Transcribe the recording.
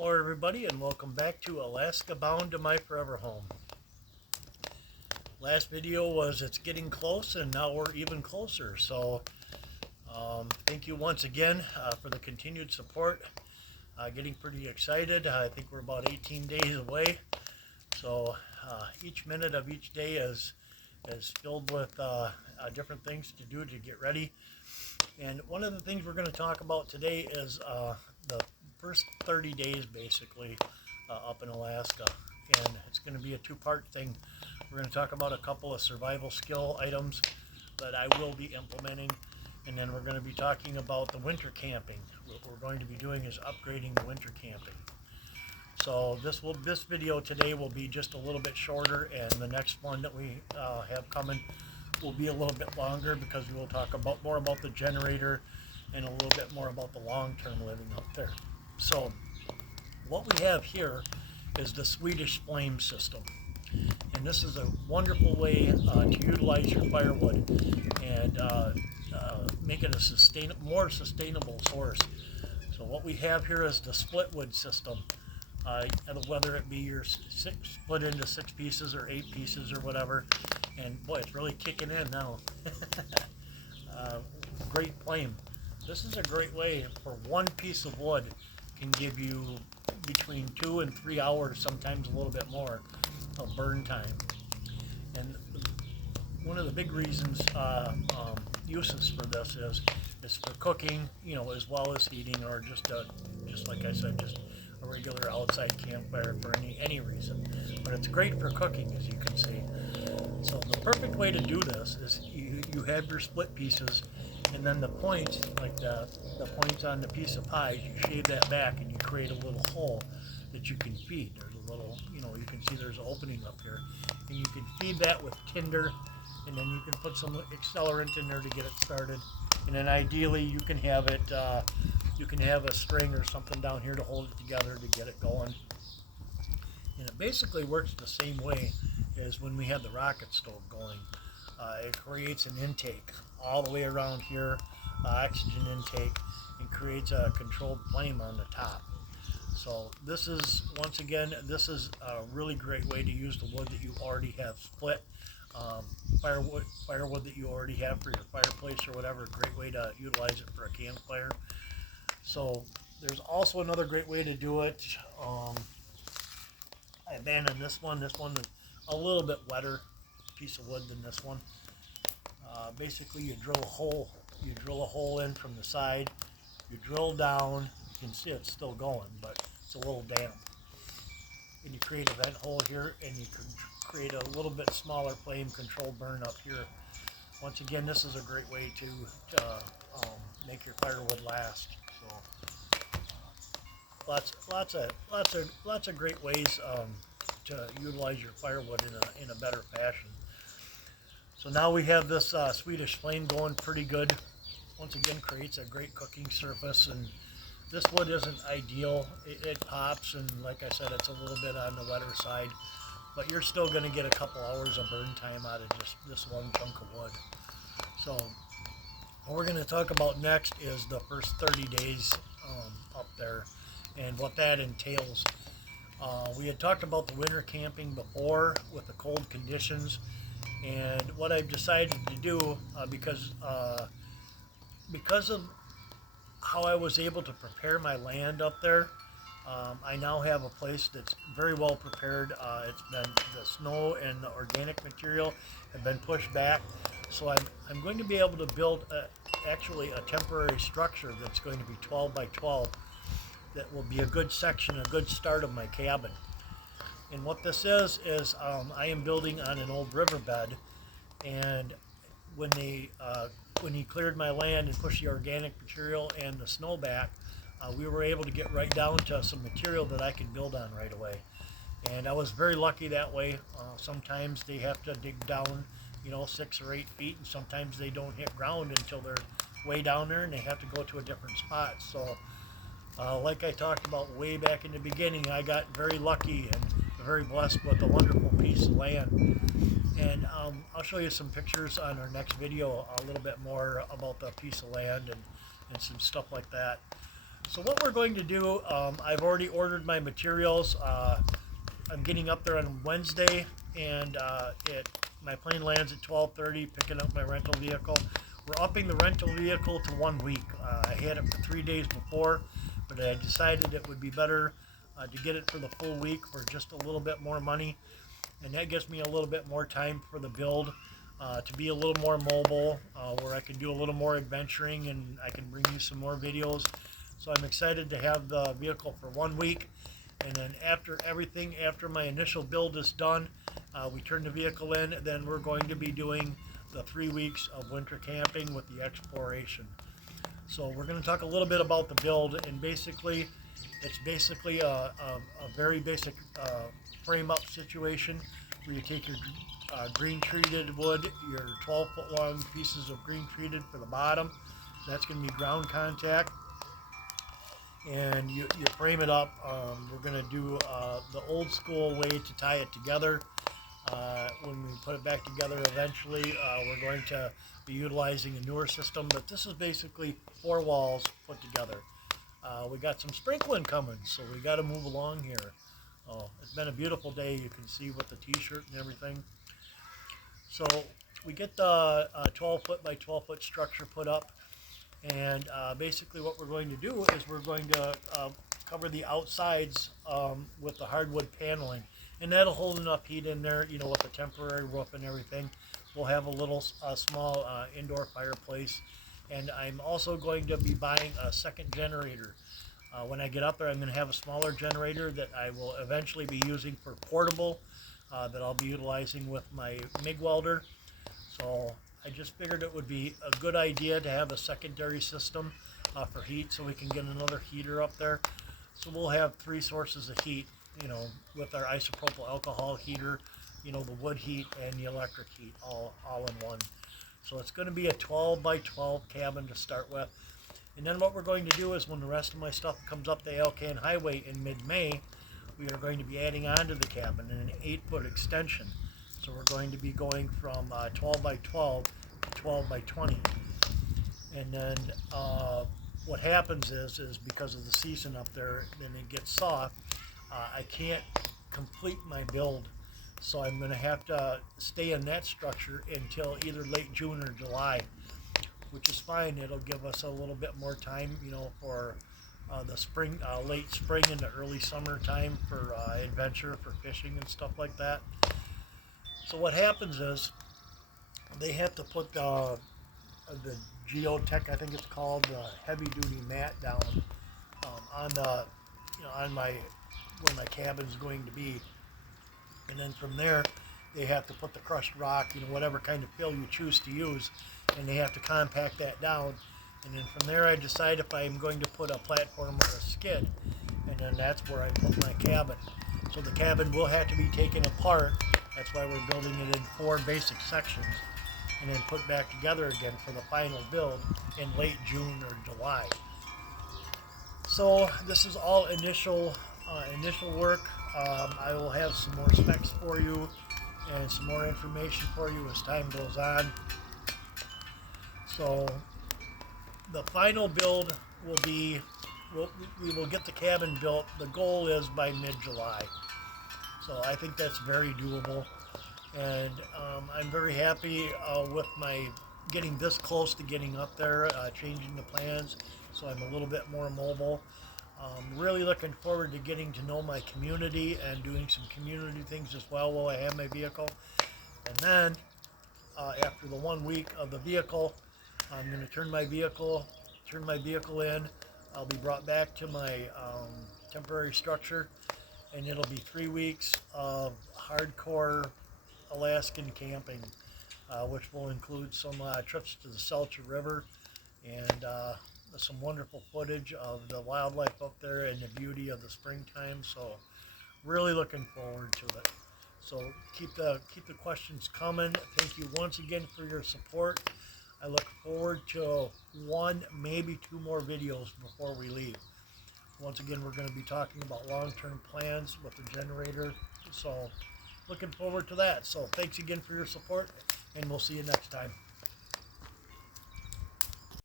Hello everybody and welcome back to Alaska Bound to My Forever Home. Last video was it's getting close and now we're even closer. So thank you once again for the continued support. Getting pretty excited. I think we're about 18 days away. So each minute of each day is filled with different things to do to get ready. And one of the things we're going to talk about today is the first 30 days basically up in Alaska, and it's going to be a two-part thing. We're going to talk about a couple of survival skill items that I will be implementing, and then we're going to be talking about the winter camping. What we're going to be doing is upgrading the winter camping. So this video today will be just a little bit shorter, and the next one that we have coming will be a little bit longer because we will talk about more about the generator and a little bit more about the long-term living up there. So what we have here is the Swedish flame system, and this is a wonderful way to utilize your firewood and make it a more sustainable source. So what we have here is the split wood system. Whether it be your split into 6 pieces or 8 pieces or whatever, and boy, it's really kicking in now. Great flame. This is a great way for one piece of wood can give you between 2 and 3 hours, sometimes a little bit more, of burn time. And one of the big reasons uses for this is for cooking, as well as heating, or just like I said, just a regular outside campfire for any reason. But it's great for cooking, as you can see. So the perfect way to do this is you have your split pieces, and then the points, like the points on the piece of pie, you shave that back and you create a little hole that you can feed. There's a little, you can see there's an opening up here, and you can feed that with tinder, and then you can put some accelerant in there to get it started. And then ideally you can have it, you can have a string or something down here to hold it together to get it going. And it basically works the same way as when we had the rocket stove going. It creates an intake all the way around here, oxygen intake, and creates a controlled flame on the top. So this is, once again, this is a really great way to use the wood that you already have split. Firewood that you already have for your fireplace or whatever, a great way to utilize it for a campfire. So there's also another great way to do it. I abandoned this one. This one is a little bit wetter piece of wood than this one. Basically, you drill a hole in from the side. You drill down. You can see it's still going, but it's a little damp. And you create a vent hole here, and you can create a little bit smaller flame control burn up here. Once again, this is a great way to make your firewood last. So lots of great ways to utilize your firewood in a better fashion. So now we have this Swedish flame going pretty good. Once again, creates a great cooking surface, and this wood isn't ideal. It pops, and like I said, it's a little bit on the wetter side, but you're still going to get a couple hours of burn time out of just this one chunk of wood. So what we're going to talk about next is the first 30 days up there and what that entails. We had talked about the winter camping before with the cold conditions, and what I've decided to do, because of how I was able to prepare my land up there, I now have a place that's very well prepared. It's been, the snow and the organic material have been pushed back, so I'm going to be able to build actually a temporary structure that's going to be 12 by 12 that will be a good section, a good start of my cabin. And what this is I am building on an old riverbed, and when he cleared my land and pushed the organic material and the snow back, we were able to get right down to some material that I could build on right away. And I was very lucky that way. Sometimes they have to dig down, 6 or 8 feet, and sometimes they don't hit ground until they're way down there and they have to go to a different spot. So like I talked about way back in the beginning, I got very lucky and very blessed with a wonderful piece of land. And I'll show you some pictures on our next video, a little bit more about the piece of land and some stuff like that. So what we're going to do, I've already ordered my materials. I'm getting up there on Wednesday, and my plane lands at 12:30, picking up my rental vehicle. We're upping the rental vehicle to 1 week. I had it for 3 days before, but I decided it would be better to get it for the full week for just a little bit more money, and that gives me a little bit more time for the build, to be a little more mobile, where I can do a little more adventuring and I can bring you some more videos. So I'm excited to have the vehicle for 1 week, and then after my initial build is done, we turn the vehicle in. Then we're going to be doing the 3 weeks of winter camping with the exploration. So we're going to talk a little bit about the build, and basically it's a very basic frame up situation where you take your green treated wood, your 12-foot long pieces of green treated for the bottom. That's going to be ground contact, and you frame it up. We're going to do the old school way to tie it together. When we put it back together eventually, we're going to be utilizing a newer system, but this is basically 4 walls put together. We got some sprinkling coming, so we got to move along here. Oh, it's been a beautiful day. You can see with the t-shirt and everything. So we get the 12-foot by 12-foot structure put up, and basically what we're going to do is we're going to cover the outsides with the hardwood paneling, and that'll hold enough heat in there, with a temporary roof and everything. We'll have a small indoor fireplace, and I'm also going to be buying a second generator. When I get up there, I'm going to have a smaller generator that I will eventually be using for portable, that I'll be utilizing with my MIG welder. So I just figured it would be a good idea to have a secondary system for heat, so we can get another heater up there. So we'll have 3 sources of heat, with our isopropyl alcohol heater, the wood heat and the electric heat all in one. So it's going to be a 12 by 12 cabin to start with. And then what we're going to do is when the rest of my stuff comes up the Alcan Highway in mid-May, we are going to be adding onto the cabin in an 8-foot extension. So we're going to be going from 12 by 12 to 12 by 20. And then what happens is because of the season up there, then it gets soft. I can't complete my build, so I'm going to have to stay in that structure until either late June or July, which is fine. It'll give us a little bit more time, for the spring, late spring into early summer time for adventure, for fishing and stuff like that. So what happens is they have to put the Geotech, I think it's called, the heavy duty mat down on the, on where my cabin's going to be. And then from there, they have to put the crushed rock, whatever kind of fill you choose to use, and they have to compact that down. And then from there, I decide if I'm going to put a platform or a skid, and then that's where I put my cabin. So the cabin will have to be taken apart. That's why we're building it in 4 basic sections, and then put back together again for the final build in late June or July. So this is all initial work. I will have some more specs for you and some more information for you as time goes on. So the final build will be, we will get the cabin built. The goal is by mid-July. So I think that's very doable. And I'm very happy with my getting this close to getting up there, changing the plans so I'm a little bit more mobile. Really looking forward to getting to know my community and doing some community things as well while I have my vehicle. And then after the 1 week of the vehicle, I'm going to turn my vehicle in. I'll be brought back to my temporary structure, and it'll be 3 weeks of hardcore Alaskan camping, which will include some trips to the Selcha River and some wonderful footage of the wildlife up there and the beauty of the springtime. So really looking forward to it. So keep the questions coming. Thank you once again for your support. I look forward to 1, maybe 2 more videos before we leave. Once again, we're going to be talking about long-term plans with the generator. So looking forward to that. So thanks again for your support, and we'll see you next time.